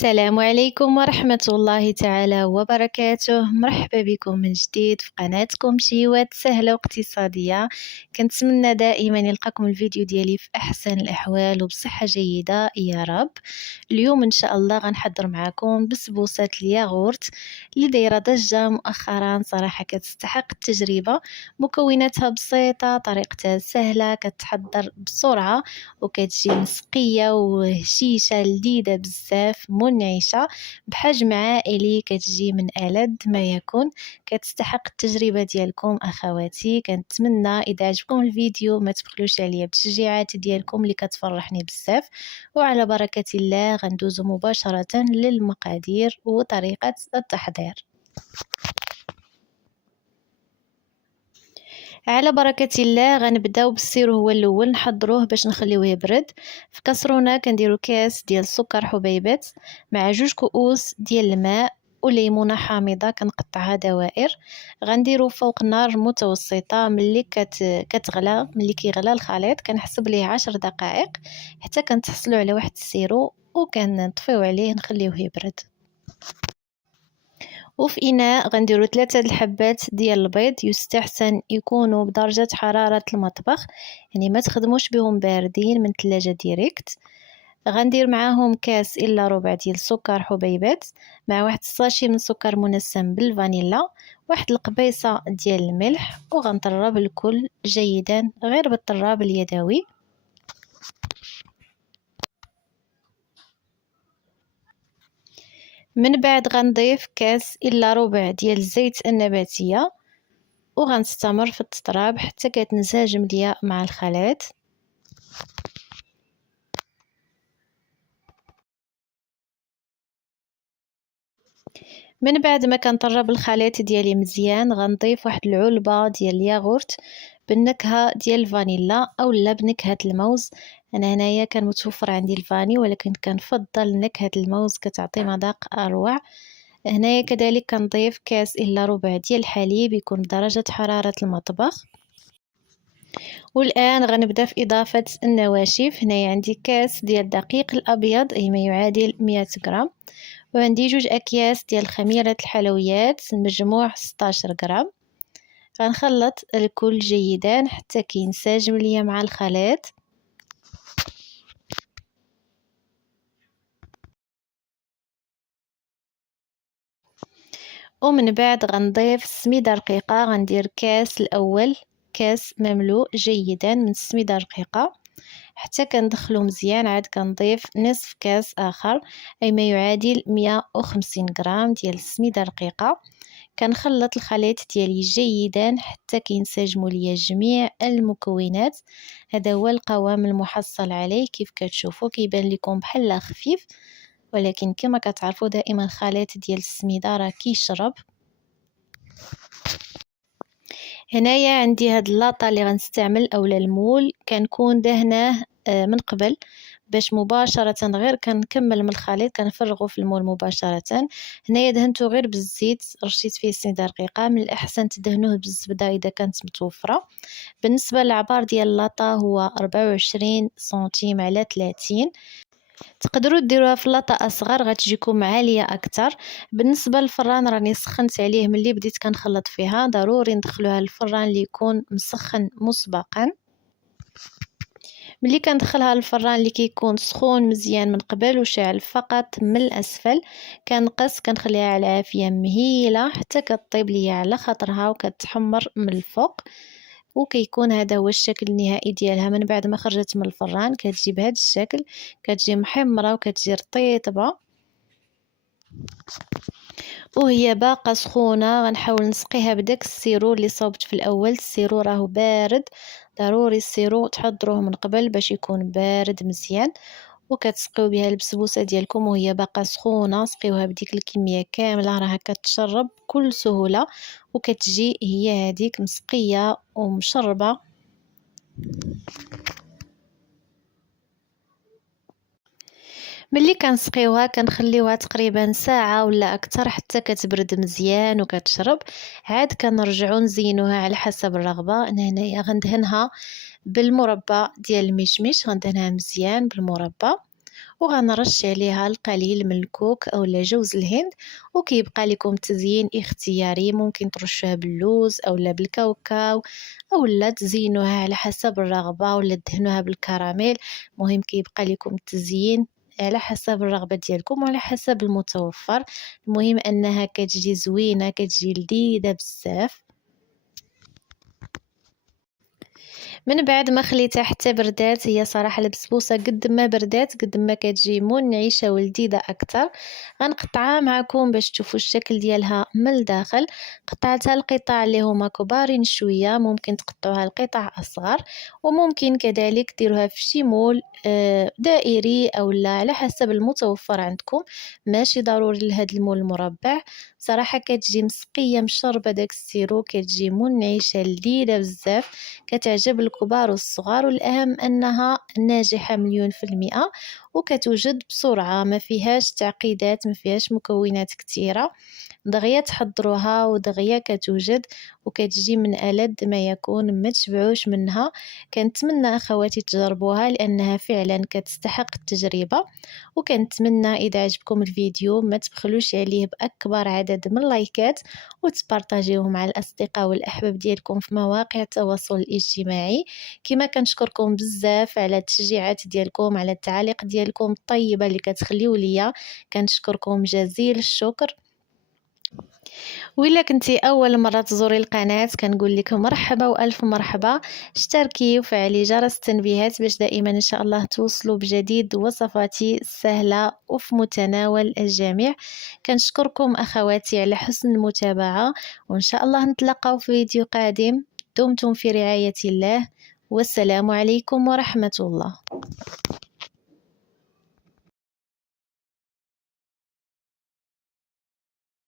السلام عليكم ورحمة الله تعالى وبركاته. مرحبا بكم من جديد في قناتكم شيوات سهلة واقتصادية. كنتمنى دائما يلقاكم الفيديو ديالي في أحسن الأحوال وبصحة جيدة يا رب. اليوم إن شاء الله غنحضر معكم بسبوسة الياغورت اللي دايرة ضجة مؤخرا، صراحة كتستحق التجربة. مكوناتها بسيطة، طريقتها سهلة، كتحضر بسرعة وكتجي مسقية وهشيشة لذيذة بزاف، منعشة بحجم عائلي، كتجي من ألذ ما يكون. كتستحق التجربة ديالكم أخواتي. كنتمنى إذا عجبكم الفيديو ما تبخلوش عليا بالتشجيعات ديالكم اللي كتفرحني بزاف. وعلى بركة الله غندوزو مباشرة للمقادير وطريقة التحضير. على بركة الله غنبداو بالسيرو هو الاول، نحضروه باش نخليوه يبرد. في كاسرونه كنديرو كاس ديال السكر حبيبات مع 2 كؤوس ديال الماء وليمونه حامضه كنقطعها دوائر. غنديرو فوق نار متوسطه. ملي كتغلى، ملي كيغلى الخليط كنحسب ليه 10 دقائق حتى كنتحصلوا على واحد السيرو، وكنطفيو عليه نخليوه يبرد. وفي إناء غنديرو 3 الحبات ديال البيض، يستحسن يكونوا بدرجة حرارة المطبخ، يعني ما تخدموش بهم باردين من الثلاجة ديريكت. غندير معاهم كاس الا ربع ديال السكر حبيبات مع واحد الساشي من سكر منسم بالفانيلا، واحد القبيصه ديال الملح، وغنطرب الكل جيدا غير بالطراب اليدوي. من بعد غنضيف كاس الا ربع ديال الزيت النباتيه، وغنستمر في التطراب حتى كتنسجم ليا مع الخليط. من بعد ما كنطرب الخليط ديالي مزيان غنضيف واحد العلبه ديال الياغورت بالنكهه ديال الفانيلا اولا بنكهه الموز. انا هنايا كان متوفر عندي الفاني، ولكن كنفضل نكهه الموز كتعطي مذاق اروع. هنايا كذلك كنضيف كاس الا ربع ديال الحليب يكون بدرجه حراره المطبخ. والآن غنبدا في إضافة النواشف. هنايا عندي كاس ديال الدقيق الأبيض أي ما يعادل 100 غرام، وعندي 2 أكياس ديال خميرة الحلويات المجموع 16 غرام. غنخلط الكل جيدا حتى كينسجم ليا مع الخليط. ومن بعد غنضيف السميدة رقيقة. غندير كاس الأول كاس مملوء جيدا من السميدة رقيقة حتى كندخلو مزيان. عاد كنضيف نصف كاس آخر أي ما يعادل 150 غرام ديال السميدة رقيقة. كنخلط الخليط ديالي جيدا حتى كينسجموا ليا جميع المكونات. هذا هو القوام المحصل عليه. كيف كتشوفوا كيبان لكم بحال خفيف، ولكن كما كتعرفوا دائما الخليط ديال السميده راه كيشرب. هنايا عندي هاد اللاطه اللي غنستعمل اولا المول كنكون دهناه من قبل باش مباشره غير كنكمل من الخليط كنفرغه في المول مباشره. هنايا دهنته غير بالزيت، رشيت فيه سنيده رقيقه. من الاحسن تدهنوه بالزبده اذا كانت متوفره. بالنسبه للعبار ديال اللاطه هو 24 سنتيم على 30. تقدروا ديروها في لاطه اصغر غتجيكم عاليه اكثر. بالنسبه للفران راني سخنت عليه ملي بديت كنخلط فيها، ضروري ندخلوها للفران اللي يكون مسخن مسبقا. ملي كندخلها للفران اللي كيكون سخون مزيان من قبل وشاعل فقط من الاسفل، كنقص كنخليها على عافيه مهيله حتى كطيب ليا على خاطرها وكتحمر من الفوق، وكيكون هذا هو الشكل النهائي ديالها. من بعد ما خرجت من الفران كتجي بهذا الشكل، كتجي محمره وكتجي رطيبه وهي باقه سخونه. غنحاول نسقيها بداك السيرو اللي صوبت في الاول. السيرو راه بارد، ضروري السيرو تحضروه من قبل باش يكون بارد مزيان. وكتسقيو بها البسبوسه ديالكم وهي باقه سخونه. سقيوها بديك الكميه كامله راها كتشرب بكل سهوله وكتجي هي هذيك مسقيه ومشربه. ملي كنسقيوها كنخليوها تقريبا ساعه ولا اكثر حتى كتبرد مزيان وكتشرب. عاد كنرجعوا نزينوها على حسب الرغبه. انا هنايا غندهنها بالمربى ديال المشمش، غندهنها مزيان بالمربى وغنرش عليها القليل من الكوك اولا جوز الهند. وكيبقى لكم تزيين اختياري، ممكن ترشوها باللوز اولا بالكاوكاو اولا تزينوها على حسب الرغبه ولا تدهنوها بالكراميل. المهم كيبقى لكم التزيين على حسب الرغبه ديالكم وعلى حسب المتوفر. المهم انها كتجي زوينه، كتجي لذيذه بزاف. من بعد ما خليتها حتى بردات، هي صراحه البسبوسه قد ما بردات قد ما كتجي منعشه ولذيذه اكثر. غنقطعها معكم باش تشوفوا الشكل ديالها من الداخل. قطعتها القطع اللي هما كبارين شويه، ممكن تقطعوها لقطع اصغر، وممكن كذلك ديروها في شي مول دائري او لا على حسب المتوفر عندكم، ماشي ضروري لهذا المول المربع. صراحه كتجي مسقيه مشربه داك السيرو، كتجي منعشه لذيذه بزاف، كتعجب الكبار والصغار، والأهم أنها ناجحة 100%. وكتوجد بسرعة، ما فيهاش تعقيدات، ما فيهاش مكونات كثيرة، دغيا تحضروها ودغيا كتوجد، وكتجي من ألذ ما يكون، ما تشبعوش منها. كنتمنى أخواتي تجربوها لأنها فعلا كتستحق التجربة. وكنتمنى إذا عجبكم الفيديو ما تبخلوش عليه بأكبر عدد من اللايكات، وتبارطاجيوه مع الأصدقاء والأحباب ديالكم في مواقع التواصل الاجتماعي. كما كنشكركم بزاف على التشجيعات ديالكم، على التعاليق ديالكم الطيبة اللي كتخليو ليا، كنشكركم جزيل الشكر. وإلا كنتي أول مرة تزوري القناة كنقول لك مرحبا وألف مرحبا. اشتركي وفعلي جرس التنبيهات باش دائما إن شاء الله توصلوا بجديد وصفاتي سهلة وفي متناول الجميع. كنشكركم أخواتي على حسن المتابعة، وإن شاء الله نتلاقاو في فيديو قادم. دمتم في رعاية الله، والسلام عليكم ورحمة الله.